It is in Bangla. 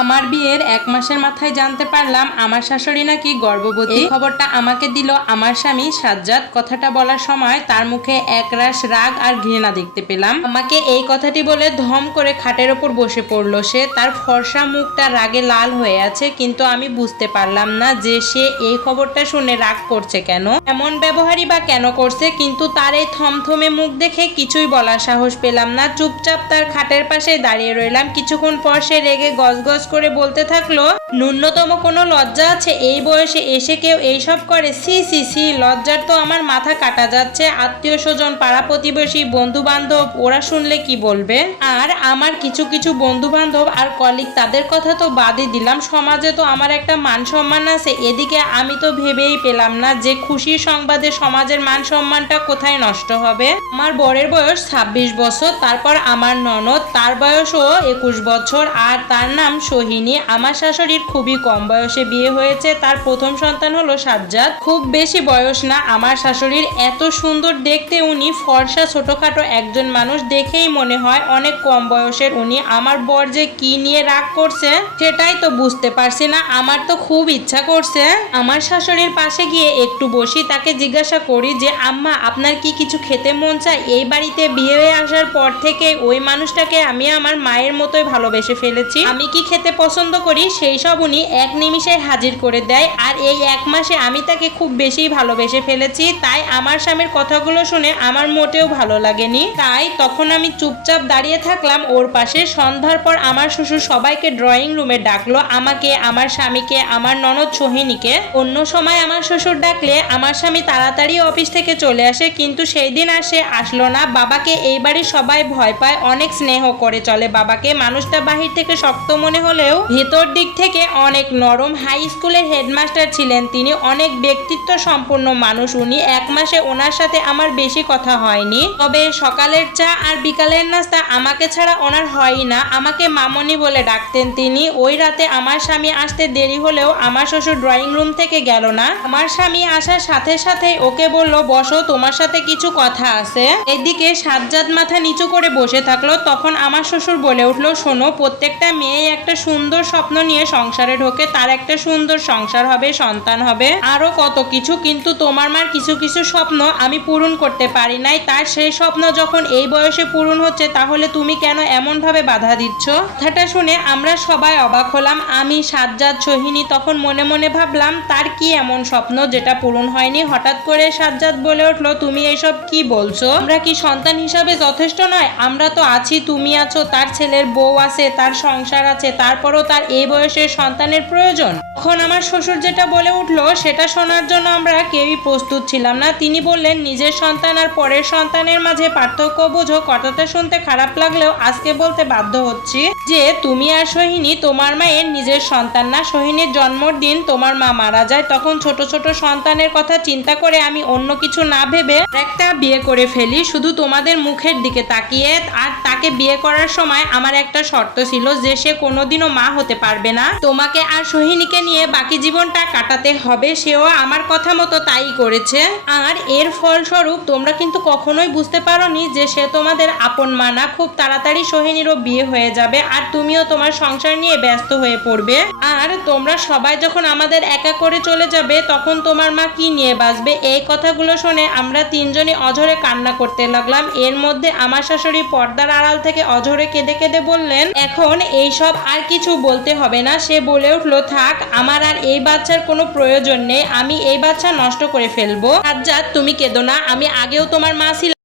আমার বিয়ের এক মাসের মাথায় জানতে পারলাম আমার শাশুড়ি নাকি গর্ভবতী। এই খবরটা আমাকে দিল আমার স্বামী সাজ্জাদ। কথাটা বলার সময় তার মুখে একরাশ রাগ আর ঘৃণা দেখতে পেলাম। আমাকে এই কথাটি বলে ধম করে খাটের ওপর বসে পড়ল সে। তার ফর্সা মুখটা রাগে লাল হয়ে আছে কিন্তু আমি বুঝতে পারলাম না যে সে এই খবরটা শুনে রাগ করছে কেন এমন ব্যবহারই বা কেন করছে কিন্তু তার এই থমথমে মুখ দেখে কিছুই বলার সাহস পেলাম না। চুপচাপ তার খাটের পাশে দাঁড়িয়ে রইলাম। কিছুক্ষণ পর সে রেগে গজগজ করে বলতে থাকল, ন্যূনতম কোনো লজ্জা আছে? এই বয়সে এসে কেউ এইসব করে? সি সি সি, লজ্জার তো আমার মাথা কাটা যাচ্ছে। আত্মীয় স্বজন, পাড়া প্রতিবেশী বন্ধু বান্ধব ওরা শুনলে কি বলবে? আর আমার কিছু কিছু বন্ধু বান্ধব আর কলিগ, তাদের কথা তো বাদই দিলাম। সমাজে তো আমার একটা মান সম্মান আছে। এদিকে আমি তো ভেবেই পেলাম না যে খুশির সংবাদে সমাজের মান সম্মানটা কোথায় নষ্ট হবে। আমার বরের বয়স ছাব্বিশ বছর, তারপর আমার ননদ, তার বয়সও একুশ বছর, আর তার নাম সোহিনী। আমার শাশুড়ির খুবই কম বয়সে বিয়ে হয়েছে। তার প্রথম সন্তান হলো সাজ্জাদ। খুব বেশি বয়স না। আমার শাশুড়ির এত সুন্দর দেখতে উনি। ফর্সা, ছোটখাটো একজন মানুষ দেখেই মনে হয় অনেক কম বয়সের উনি। আমার বর যে কি নিয়ে রাগ করছে, সেটাই তো বুঝতে পারছি না। আমার তো খুব ইচ্ছা করছে। আমার শাশুড়ির পাশে গিয়ে একটু বসি, তাকে জিজ্ঞাসা করি যে, আম্মা, আপনার কি কিছু খেতে মন চায়? এই বাড়িতে বিয়ে হয়ে আসার পর থেকে ওই মানুষটাকে আমি আমার মায়ের মতোই ভালোবেসে ফেলেছি। আমি কি খেতে পছন্দ করি, সেই সব উনি এক নিমিষে হাজির করে দেয়। আর এই এক মাসে আমি তাকে খুব বেশি ভালোবেসে ফেলেছি, তাই আমার স্বামীর কথাগুলো শুনে আমার মোটেও ভালো লাগেনি। তাই তখন আমি চুপচাপ দাঁড়িয়ে থাকলাম ওর পাশে। সন্ধ্যার পর আমার শ্বশুর সবাইকে ড্রয়িং রুমে ডাকলো, আমাকে, আমার স্বামীকে, আমার ননদ সোহিনীকে। অন্য সময় আমার শ্বশুর ডাকলে আমার স্বামী তাড়াতাড়ি অফিস থেকে চলে আসে, কিন্তু সেই দিন আর সে আসলো না। বাবাকে এই বাড়ির সবাই ভয় পায়, অনেক স্নেহ করে চলে বাবাকে। মানুষটা বাহির থেকে শক্ত মনে হলেও ভেতর দিক থেকে অনেক নরম হাই স্কুলের হেডমাস্টার ছিলেন তিনি। অনেক ব্যক্তিত্ব সম্পন্ন মানুষ। উনি এক মাসে ওনার সাথে আমার বেশি কথা হয়নি। তবে সকালের চা আর বিকালের নাস্তা আমাকে ছাড়া ওনার হয়ই না। আমাকে মামনি বলে ডাকতেন তিনি। ওই রাতে আমার স্বামী আসতে দেরি হলেও আমার শ্বশুর ড্রয়িং রুম থেকে গেল না। আমার স্বামী আসার সাথে সাথে ওকে বলল, বসো, তোমার সাথে কিছু কথা আছে। এদিকে সাজ্জাদ মাথা নিচু করে বসে থাকল। তখন আমার শ্বশুর বলে উঠল, শোনো, প্রত্যেকটা মেয়ে একটা সুন্দর স্বপ্ন নিয়ে সংসারে ঢোকে, তার একটা সুন্দর সংসার হবে, সন্তান হবে। আরও কত কিছু, কিন্তু তোমার মার কিছু কিছু স্বপ্ন আমি পূরণ করতে পারি নাই। তার সেই স্বপ্ন যখন এই বয়সে পূরণ হচ্ছে, তাহলে তুমি কেন এমন ভাবে বাধা দিচ্ছ? কথাটা শুনে আমরা সবাই অবাক হলাম। আমি সাজ্জাদ সোহিনী তখন মনে মনে ভাবলাম, তার কি এমন স্বপ্ন যেটা পূরণ হয়নি? হঠাৎ করে সাজ্জাদ বলে উঠল, তুমি এসব কি বলছো? আমরা কি সন্তান হিসাবে যথেষ্ট নয়? আমরা তো আছি, তুমি আছো, তার ছেলের বউ আছে, তার সংসার আছে তারপরও তার এই বয়সের সন্তানের প্রয়োজন। তখন আমার শ্বশুর যেটা বলে উঠল, সেটা শোনার জন্য আমরা কেউই প্রস্তুত ছিলাম না। তিনি বললেন, নিজের সন্তান আর পরের সন্তানের মাঝে পার্থক্য বোঝো। কথাটা শুনতে খারাপ লাগলেও আজকে বলতে বাধ্য হচ্ছি যে, তুমি আর সোহিনী তোমার মায়ের নিজের সন্তান না। সোহিনীর জন্মদিন তোমার মা মারা যায়। তখন ছোট ছোট সন্তানের কথা চিন্তা করে আমি অন্য কিছু না ভেবে একটা বিয়ে করে ফেলি। শুধু তোমাদের মুখের দিকে তাকিয়ে, আর তাকে বিয়ে করার সময় আমার একটা শর্ত ছিল যে, সে কোনোদিনও মা হতে পারবে না। তোমাকে আর সোহিনীকে নিয়ে বাকি জীবনটা কাটাতে হবে, সেও আমার কথা মতো তাই করেছে। আর এর ফলস্বরূপ তোমরা কিন্তু কখনোই বুঝতে পারোনি যে সে তোমাদের আপন মানা খুব তাড়াতাড়ি সোহিনীরও বিয়ে হয়ে যাবে আর তুমিও তোমার সংসার নিয়ে ব্যস্ত হয়ে পড়বে। আর তোমরা সবাই যখন আমাদের একা করে চলে যাবে, তখন তোমার মা কি নিয়ে বাঁচবে? এই কথাগুলো শুনে আমরা তিনজনই অঝরে কান্না করতে লাগলাম। এর মধ্যে আমার শাশুড়ি পর্দার আড়াল থেকে অঝরে কেঁদে কেঁদে বললেন, এখন এইসব আর কিছু বলতে হবে না। সে বলে উঠল, থাক, আমার আর এই বাচ্চার কোনো প্রয়োজন নেই। আমি এই বাচ্চা নষ্ট করে ফেলব। সাজ্জাদ, তুমি কেঁদো না। আমি আগেও তোমার মা ছিলাম